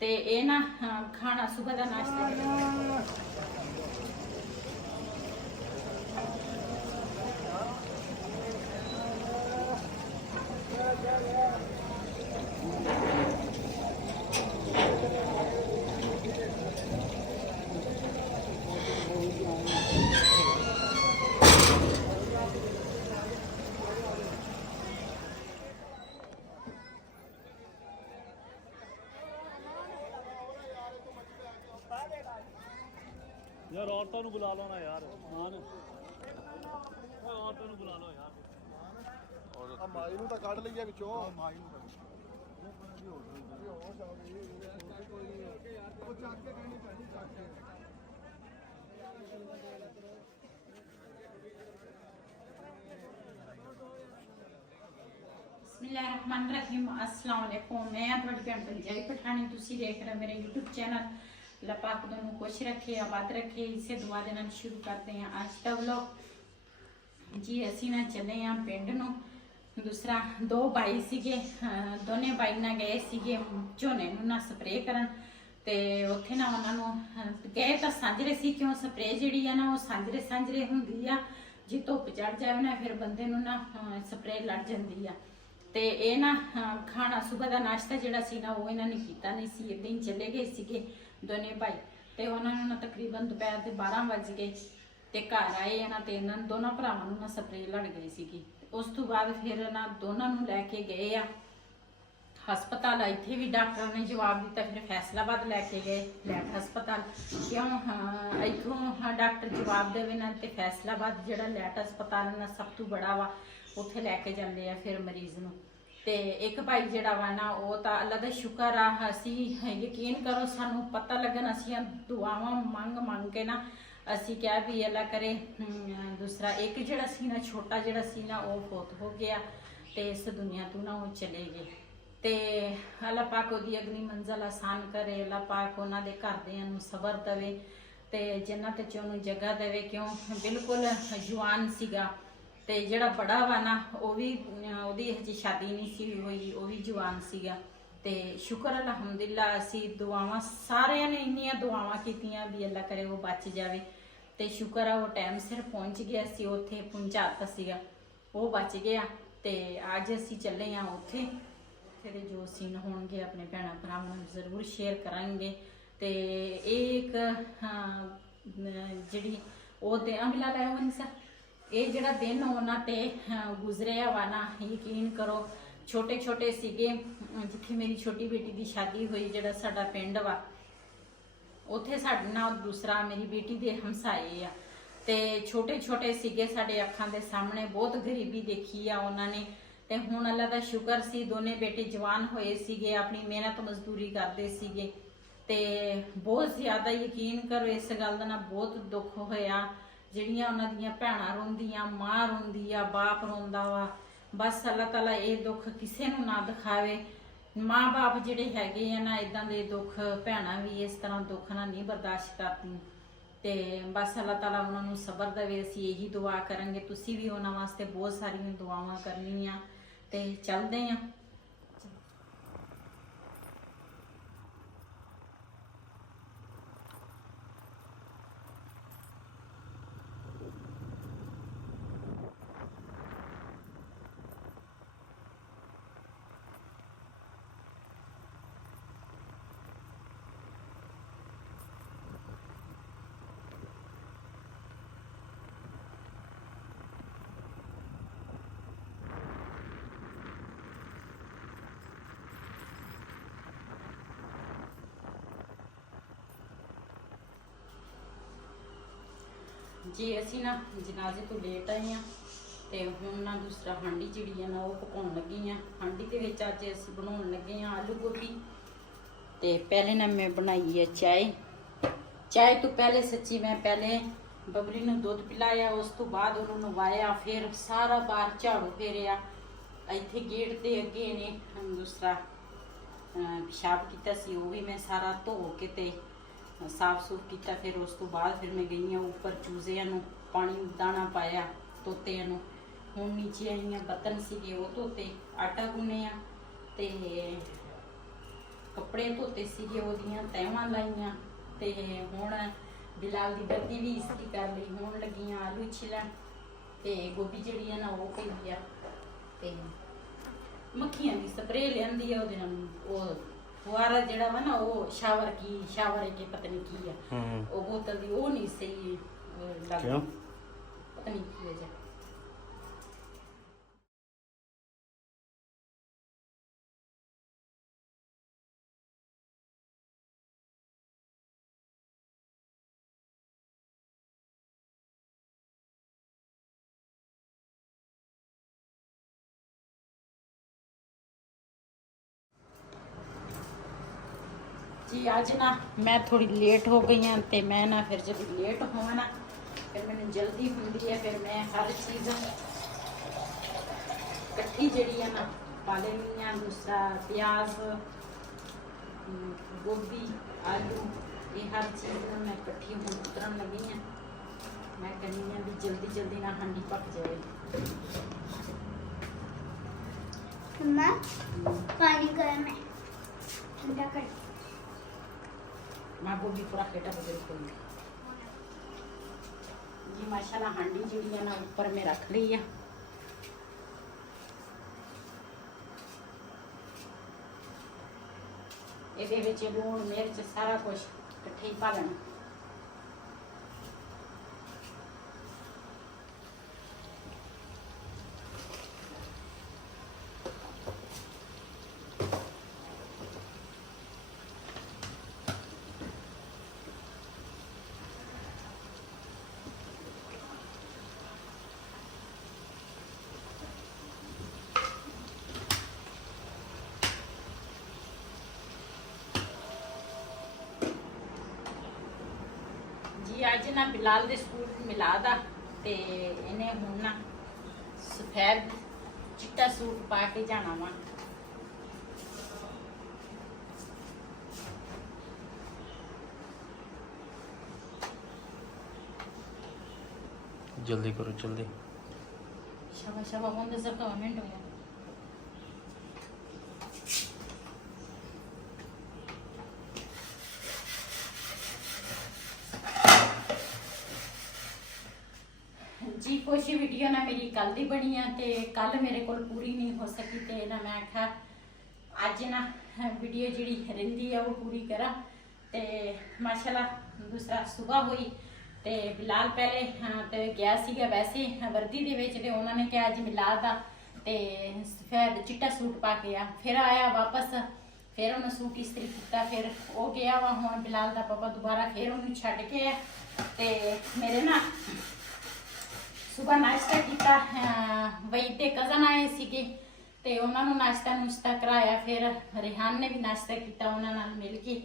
ਤੇ ਇਹ ਨਾ ਖਾਣਾ ਸੁਬਹ ਦਾ ਨਾਸ਼ਤਾ यार औरतों को बुला लो ना यार मान औरतों को बुला लो यार और माई ਨੂੰ ਤਾਂ ਕੱਢ ਲਈਏ ਵਿੱਚੋਂ ਮਾਈ ਨੂੰ ਉਹ ਚੱਕ ਕੇ ਕਹਿਣੀ ਪੈਣੀ ਚੱਕ ਕੇ बिस्मिल्लाहिर्रहमानिर्रहीम अस्सलाम वालेकुम। मैं थोड़ी भैन पंजाबी पठानी तुसी देख रहे मेरे यूट्यूब चैनल। अल्लाह पाक दोनों खुश रखे आबाद रखे इसे दुआ देना शुरू करते हैं आज का व्लॉग जी। असी ना चले हैं पिंड नूं। दूसरा दो भाई सीगे दोने भाई ना गए सीगे झोने नूं ना स्प्रे करन ते उत्थे ना उन्हां नूं गए तां सांजरे सी क्यों स्प्रे जिहड़ी है ना वो सांजरे सांजरे हुंदी आ जे धुप चढ़ जाए ना फिर बंदे नूं ना स्प्रे लड़ जांदी आ। ते ये ना खाना सुबह का नाश्ता जिहड़ा सी ना वो इन्होंने कीता नहीं सी इदां ही चले गए सीगे दोने भाई ते उन्होंने ना तकरीबन दोपहर के 12 बज गए ते घर आए ना ते इन्होंने दोनों भरावां नूं ना स्प्रे लड़ गई सीगी। उस तो बाद फिर ना दोनों नूं लैके गए आ हस्पताल। इत्थे भी डॉक्टर ने जवाब दिता फिर फैसलाबाद लैके गए लैट हस्पताल क्यों इत्थों डॉक्टर जवाब देवे ना ते फैसलाबाद जिहड़ा लैट हस्पताल ना सब तो बड़ा वा उत्थे लैके जांदे आ फिर मरीज नूं। ते एक भाई जिहड़ा वा ना वो तां अल्लाह दा शुक्र आ असी यकीन करो सानू पता लगन असी दुआवां मंग के ना असी क्या भी अल्लाह करे। दूसरा एक जिहड़ा सी ना छोटा जिहड़ा सी ना वो फौत हो गया ते इस दुनिया तो ना वो चले गए। ते अल्लाह पाक ओदी अगली मंजिल आसान करे। अल्लाह पाक उन्हां दे घरदियां नूं सबर देवे ते जन्नत च उहनूं जगह देवे क्यों बिल्कुल जवान सीगा। ते जिहड़ा बड़ा वा ना वो भी ओदी हजे शादी नहीं सी हुई वो भी जवान सीगा। ते शुक्र अलहमदुलिल्लाह असी दुआवां सारियां ने इन्नियां दुआवां कीतियां भी अल्लाह करे वो बच जावे ते शुक्र है वो टाइम सिर पहुंच गया सी उत्थे पहुंचाता सीगा वो बच गया। ते अज असी चले हैं उत्थे फिर जो सीन होणगे अपने भैणां भरावां नाल जरूर शेयर करांगे। ते एक जिहड़ी वो ते अमला लाओ नहीं सर ये जिहड़ा दिन उन्हां ते गुजरिया वा ना यकीन करो छोटे छोटे सीगे जिथे मेरी छोटी बेटी की शादी हुई जिहड़ा साडा पिंड वा उत्थे साडे नाल दूसरा मेरी बेटी दे हमसाए आ ते छोटे छोटे सीगे साडे अखां दे सामने बहुत गरीबी देखी आ उन्होंने। ते हुण अल्लाह दा शुक्र सी दोने बेटे जवान होए सीगे अपनी मेहनत मजदूरी करदे सीगे ते बहुत ज़्यादा यकीन करो इस गल दा ना बहुत दुख होया जिहड़ियां उन्हां दीयां भैणां रोंदियां मां रोंदी आ बाप रोंदा वा। बस अल्लाह ताला ये दुख किसे नूं ना दिखावे। माँ बाप जिहड़े हैगे आ ना इदां दे दुख भैणां भी इस तरह दुख ना नहीं बर्दाश्त करदी ते बस अल्लाह ताला उन्हां नूं सबर देवे। असीं यही दुआ करांगे तुसीं भी उन्हां वास्ते बहुत सारियां दुआवां करनियां ते चलदे आ। जी असी ना जनाजे तो लेट आए हैं तो हुण ना दूसरा हांडी जिहड़ी है ना वो पकाउण लगी हाँ। हांडी दे विच अज असीं बनाउण लगे हाँ आलू गोभी। तो पहले ना मैं बनाई है चाय। चाय तो पहले सच्ची मैं पहले बबली नूं दुध पिलाया उस तो बाद उन्होंने नवाया फिर सारा बाहर झाड़ू फेरिया इत्थे गेट ते अगे ने दूसरा पेशाब किया सी वो भी मैं सारा धो के ते साफ सूफ किया। फिर उस तो बाद फिर मैं गई हाँ उपर चूजिया पानी दाना पाया तोतिया हुण नीचे आई हाँ बर्तन सीगे वो धोते आटा गुन्निया ते ਕੱਪੜੇ ਧੋਤੇ ਸੀਗੇ ਉਹਦੀਆਂ ਤਹਿਵਾਂ ਲਾਈਆਂ ਤੇ ਹੁਣ ਬਿਲਾਲ ਦੀ ਵਰਦੀ ਵੀ ਇਸਤਰੀ ਕਰ ਲਈ। ਹੁਣ ਲੱਗੀਆਂ ਆਲੂ ਛਿਲਣ ਤੇ ਗੋਭੀ ਜਿਹੜੀ ਆ ਨਾ ਉਹ ਪਈ ਆ ਤੇ ਮੱਖੀਆਂ ਦੀ ਸਪਰੇਅ ਲਿਆਂਦੀ ਆ ਉਹਦੇ ਨਾਲ ਉਹ ਫੁਆਰਾ ਜਿਹੜਾ ਵਾ ਨਾ ਉਹ ਸ਼ਾਵਰ ਕੇ ਪਤਾ ਨਹੀਂ ਕੀ ਆ ਉਹ ਬੋਤਲ ਦੀ ਉਹ ਨਹੀਂ ਸਹੀ ਲੱਗਦੀ ਪਤਾ ਨਹੀਂ ਕੀ ਵਜ੍ਹਾ। जी आज ना मैं थोड़ी लेट हो गई हाँ तो मैं ना फिर जब लेट होवा ना फिर मैंने जल्दी होंगी है फिर मैं हर चीज़ कट्ठी जड़ी है ना पा लेनी हाँ। दूसरा प्याज गोभी आलू ये हर चीज़ मैं कट्ठी हूँ उतरन लगी हाँ। मैं कहनी हाँ भी जल्दी जल्दी ना हांडी पक जाए। पानी गर्म है ठंडा कर मैं गोभी पूरा पेटा बदल कोई जी माशाल्लाह हांडी जी है ना ऊपर में रख ली है। ये लून मिर्च सारा कुछ इकट्ठे ही पा लेना। ਅੱਜ ਨਾ ਬਿਲਾਲ ਦੇ ਸਕੂਲ ਮਿਲਾਦ ਆ ਤੇ ਇਹਨੇ ਹੁਣ ਨਾ ਸਫੈਦ ਚਿੱਟਾ ਸੂਟ ਪਾ ਕੇ ਜਾਣਾ ਵਾ। जल्दी करो जल्दी। शाबाश शाबाश होंगे सब कमेंट हो गया। जी कुछ वीडियो ना मेरी कल दी बनी है ते कल मेरे को पूरी नहीं हो सकी ते ना मैं आखा अज ना वीडियो जी रही है वो पूरी करा ते माशाल्लाह। दूसरा सुबह हुई ते बिलाल पहले ते गया सीगा वैसे वर्दी दे विच ते उन्होंने कहा अज मिलाद आ ते सफेद चिट्टा सूट पा के आ। फिर आया वापस फिर उन्हें सूट इस्त्री किया फिर वो गया वा। हुण बिलाल दा पापा दोबारा फिर उन्हें छड्ड के आया ते मेरे ना सुबह नाश्ता किया। वही ते कज़न आए सीगे ते उन्होंने नाश्ता नुश्ता कराया। फिर रिहान ने भी नाश्ता किया उन्होंने नाल मिल के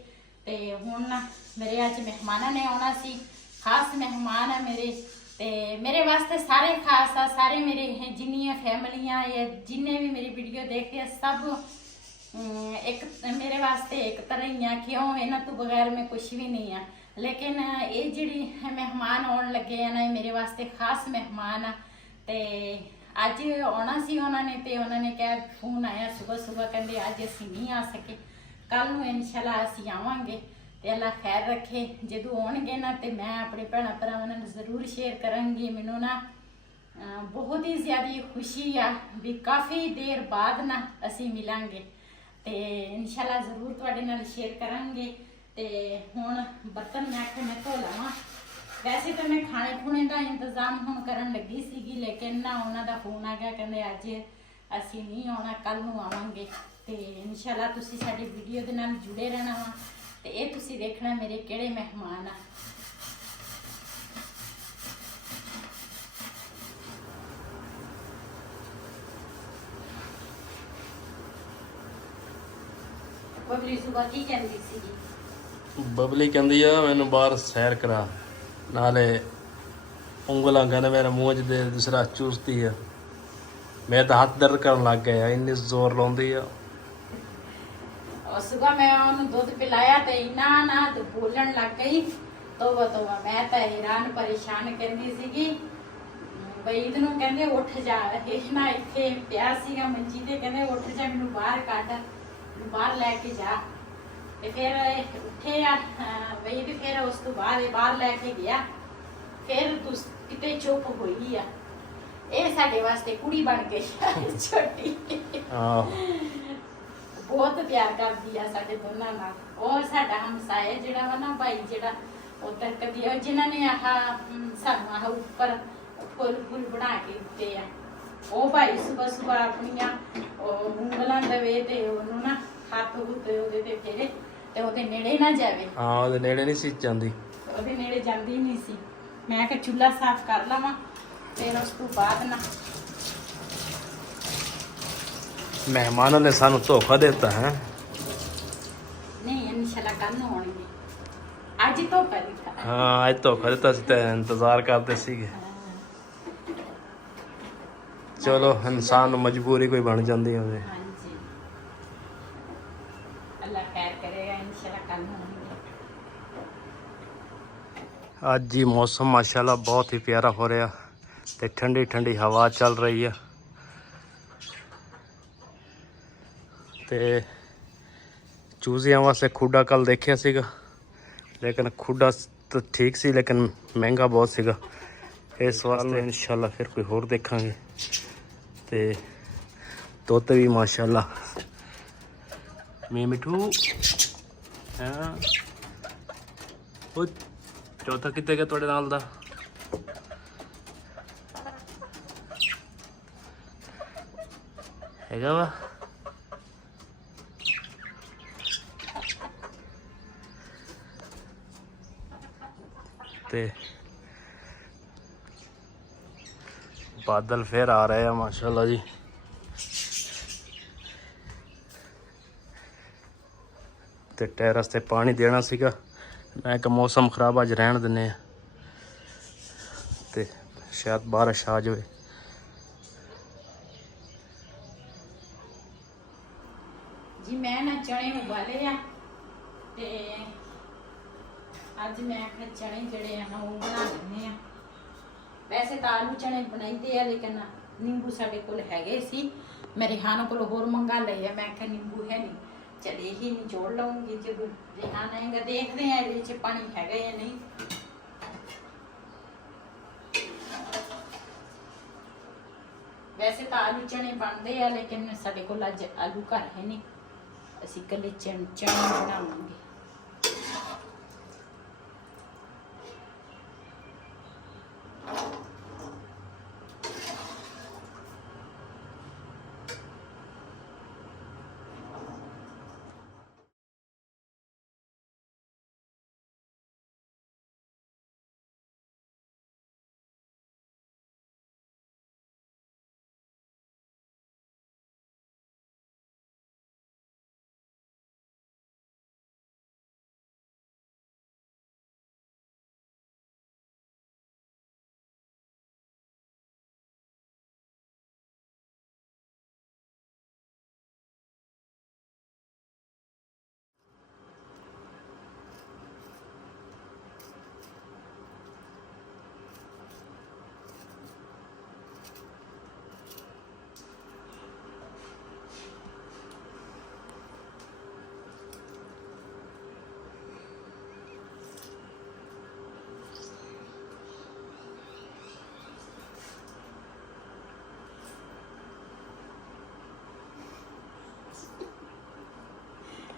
ते हुण ना मेरे अज मेहमाना ने आना सी। खास मेहमान है मेरे ते मेरे वास्ते सारे खास आ। सारे मेरे जिन्नियां फैमिलियां या जिन्ने भी मेरी वीडियो देखते हैं सब एक मेरे वास्ते एक तरह ही है। क्यों इन्हां तो बगैर में कुछ भी नहीं है। लेकिन ये जिहड़ी मेहमान आउण लगे हैं ना ये मेरे वास्ते खास मेहमान आ ते अज आना सी उन्होंने ते उन्होंने कहा फोन आया सुबह सुबह कहते अज असीं नहीं आ सके कल नूं इंशाल्लाह असीं आवांगे ते अल्लाह खैर रखे। जदों आउणगे ना ते मैं अपने भैणां भरावां नाल जरूर शेयर करांगी। मैनूं ना बहुत ही ज़्यादा खुशी आ भी काफ़ी देर बाद ना असीं मिलांगे ते इंशाल्लाह जरूर तुहाडे नाल शेयर करांगे। ते हुण बर्तन मैं आख्या मैं धो लवां। वैसे तो मैं खाने खुने का इंतजाम हुण करन लगी सीगी लेकिन ना उन्हां दा फोन आ गया कहंदे अज असीं नहीं आउणा कल नूं आवांगे ते इंशाल्लाह तुसीं साडी वीडियो दे नाल जुड़े रहना वा ते इह तुसीं देखना मेरे किहड़े मेहमान आ। बबली सुबह की कहंदी सीगी बबली कहती है मैनू बाहर सैर करा नाले उंगलां कहने मेरे मूँह च दे दूसरा चूसती है। मेरे तो हाथ दर्द करन लग गया इन्नी जोर लाउंदी है। और सुबह मैं उन्हें दूध पिलाया तो इन्ना ना तो बोलन लग गई तोबा तोबा। मैं तो हैरान परेशान कहती सीगी बई इधनों कहंदे उठ जा ना इत्थे पिया सीगा मंजी ते कहंदे उठ जा मैनू बाहर कढ मैनू बाहर लैके जा ਤੇ ਫਿਰ ਉੱਠੇ ਆ ਵਈ ਤੇ ਫਿਰ ਉਸ ਤੋਂ ਬਾਅਦ ਇਹ ਬਾਹਰ ਲੈ ਕੇ ਗਿਆ। ਫਿਰ ਤੂੰ ਕਿਤੇ ਚੁੱਪ ਹੋਈ ਆ। ਇਹ ਸਾਡੇ ਵਾਸਤੇ ਕੁੜੀ ਬਣ ਗਈ ਛੋਟੀ। ਆਹ ਬਹੁਤ ਪਿਆਰ ਕਰਦੀ ਆ ਸਾਡੇ ਦੋਨਾਂ ਨਾਲ। ਉਹ ਸਾਡਾ ਹਮਸਾਇਆ ਜਿਹੜਾ ਵਾ ਨਾ ਭਾਈ, ਜਿਹੜਾ ਉਧਰ ਕਦੀ ਉਹ ਜਿਨ੍ਹਾਂ ਨੇ ਸਾਨੂੰ ਆਹ ਉੱਪਰ ਫੁੱਲ ਬਣਾ ਕੇ ਦਿੱਤੇ ਆ, ਉਹ ਭਾਈ ਸੁਬਹ ਸੁਬਹ ਆਪਣੀਆਂ ਉਂਗਲਾਂ ਦਵੇ ਤੇ ਉਹਨੂੰ ਨਾ ਹੱਥ ਉੱਤੇ ਉਹਦੇ ਤੇ ਫੇਰੇ ਤੇ ਉਹਦੇ ਨੇੜੇ ਨਾ ਜਾਵੇ। ਹਾਂ ਉਹਦੇ ਨੇੜੇ ਨਹੀਂ ਸੀ ਜਾਂਦੀ, ਉਹਦੇ ਨੇੜੇ ਜਾਂਦੀ ਨਹੀਂ ਸੀ। ਮੈਂ ਕਿਹਾ ਚੁੱਲ੍ਹਾ ਸਾਫ਼ ਕਰ ਲਵਾਂ, ਫਿਰ ਉਸ ਤੋਂ ਬਾਅਦ ਨਾ ਮਹਿਮਾਨਾਂ ਨੇ ਸਾਨੂੰ ਧੋਖਾ ਦਿੱਤਾ ਹੈ। ਨਹੀਂ ਇਨਸ਼ਾਅੱਲਾ ਕੱਲ ਨੂੰ ਆਉਣਗੇ, ਅੱਜ ਹੀ ਧੋਖਾ ਦਿੱਤਾ। ਹਾਂ ਅੱਜ ਧੋਖਾ ਦਿੱਤਾ ਸੀ ਤੇ ਇੰਤਜ਼ਾਰ ਕਰਦੇ ਸੀਗੇ। ਚਲੋ ਇਨਸਾਨ ਨੂੰ ਮਜਬੂਰੀ ਕੋਈ ਬਣ ਜਾਂਦੀ ਹੋਵੇ। ਹਾਂਜੀ ਅੱਲਾ ਖੈਰ ਕਰੇਗਾ, ਇਨਸ਼ਾਅੱਲਾ ਕੱਲ ਨੂੰ ਆਉਣਗੇ। ਅੱਜ ਹੀ ਮੌਸਮ ਮਾਸ਼ਾਅੱਲਾ ਬਹੁਤ ਹੀ ਪਿਆਰਾ ਹੋ ਰਿਹਾ ਤੇ ਠੰਡੀ ਠੰਡੀ ਹਵਾ ਚੱਲ ਰਹੀ ਆ ਤੇ ਚੂਜ਼ਿਆਂ ਵਾਸਤੇ ਖੁੱਡਾ ਕੱਲ ਦੇਖਿਆ ਸੀਗਾ, ਲੇਕਿਨ ਖੁੱਡਾ ਤਾਂ ਠੀਕ ਸੀ ਲੇਕਿਨ ਮਹਿੰਗਾ ਬਹੁਤ ਸੀਗਾ। ਇਸ ਵਾਸਤੇ ਇਨਸ਼ਾਅੱਲਾ ਫਿਰ ਕੋਈ ਹੋਰ ਦੇਖਾਂਗੇ। ਤੇ ਦੁੱਧ ਵੀ ਮਾਸ਼ਾਅੱਲਾ ਮਿੱਠੂ ਹਾਂ। ਉਹ ਚੌਥਾ ਕਿੱਥੇ ਗਿਆ ਤੁਹਾਡੇ ਨਾਲ ਦਾ? ਹੈਗਾ ਵਾ। ਤੇ ਬਾਦਲ ਫੇਰ ਆ ਰਹੇ ਆ ਮਾਸ਼ਾਅੱਲਾ ਜੀ। ਤੇ ਟੈਰਸ ਤੇ ਪਾਣੀ ਦੇਣਾ ਸੀਗਾ, ਮੈਂ ਕਿ ਮੌਸਮ ਖਰਾਬ ਅੱਜ ਰਹਿਣ ਦਿੰਨੇ ਆ ਤੇ ਸ਼ਾਇਦ ਬਾਰਿਸ਼ ਆ ਜਾਵੇ। ਜੀ ਮੈਂ ਨਾ ਚਣੇ ਉਬਾਲੇ ਆ ਤੇ ਅੱਜ ਮੈਂ ਆਪਣੇ ਚਣੇ ਜਿਹੜੇ ਆ ਨਾ ਉਹ ਬਣਾ ਦਿੰਨੇ ਆ। ਵੈਸੇ ਤਾਂ ਆਲੂ ਚਣੇ ਬਣਾਈਦੇ ਆ ਲੇਕਿਨ ਨਿੰਬੂ ਸਾਡੇ ਕੋਲ ਹੈਗੇ ਸੀ, ਮੈਂ ਰਿਹਾਨਾ ਕੋਲ ਹੋਰ ਮੰਗਾ ਲਏ ਆ। ਮੈਂ ਕਿਹਾ ਨਿੰਬੂ ਹੈ ਨਹੀਂ, ਚਲ ਇਹੀ ਨਿਚੋੜ ਲਵਾਂਗੀ। ਜੇ ਰਿਹਾਨਾ ਹੈਗਾ ਦੇਖਦੇ ਆ ਇਹਦੇ ਵਿੱਚ ਪਾਣੀ ਹੈਗਾ ਜਾਂ ਨਹੀਂ। ਵੈਸੇ ਤਾਂ ਆਲੂ ਚਣੇ ਬਣਦੇ ਆ ਲੇਕਿਨ ਸਾਡੇ ਕੋਲ ਅੱਜ ਆਲੂ ਘਰ ਹੈ ਨਹੀਂ, ਅਸੀਂ ਇਕੱਲੇ ਚਣੇ ਬਣਾਵਾਂਗੇ।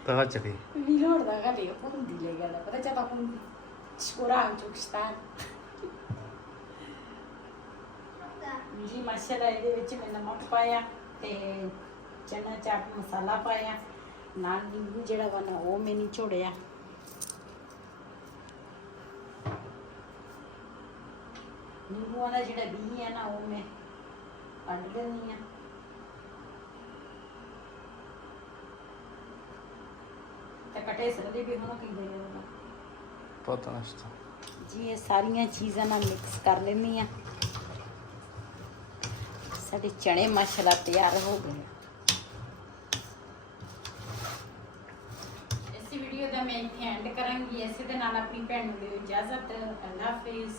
ਤਾਂ ਚੱਲੀ Milord kali pun dilegal. Pada cata pun kurang Turkistan. ਜੀ ਮਾਸ਼ਾਅੱਲਾ ਇਹਦੇ ਵਿੱਚ ਮੈਂ ਨਮਕ ਪਾਇਆ ਤੇ ਚਨਾ ਚਾਟ ਮਸਾਲਾ ਪਾਇਆ, ਨਾਲ ਨਿੰਬੂ ਜਿਹੜਾ ਵਾ ਨਾ ਉਹ ਮੈਂ ਨਿਚੋੜਿਆ। ਨਿੰਬੂਆਂ ਦਾ ਜਿਹੜਾ ਬੀਜ ਹੈ ਨਾ ਉਹ ਮੈਂ ਕੱਢ ਦਿੰਦੀ ਆ। ਤੇ ਕਟੇ ਸਕਦੇ ਵੀ ਹੁਣ ਕੀ ਦੇ ਦੇਣਾ ਪਤਾ ਨਹੀਂ ਜੀ। ਇਹ ਸਾਰੀਆਂ ਚੀਜ਼ਾਂ ਨਾਲ ਮਿਕਸ ਕਰ ਲੈਂਦੀ ਆ। ਸਾਡੇ ਚਣੇ ਮਾਸ਼ਾਅੱਲਾ ਤਿਆਰ ਹੋ ਗਏ। ਇਸ ਵੀਡੀਓ ਦਾ ਮੈਂ ਇੱਥੇ ਐਂਡ ਕਰਾਂਗੀ। ਇਸੇ ਦੇ ਨਾਲ ਆਪਣੀ ਭੈਣ ਨੂੰ ਦਿਓ ਇਜਾਜ਼ਤ। ਅੱਲਾ ਹਾਫਿਜ਼।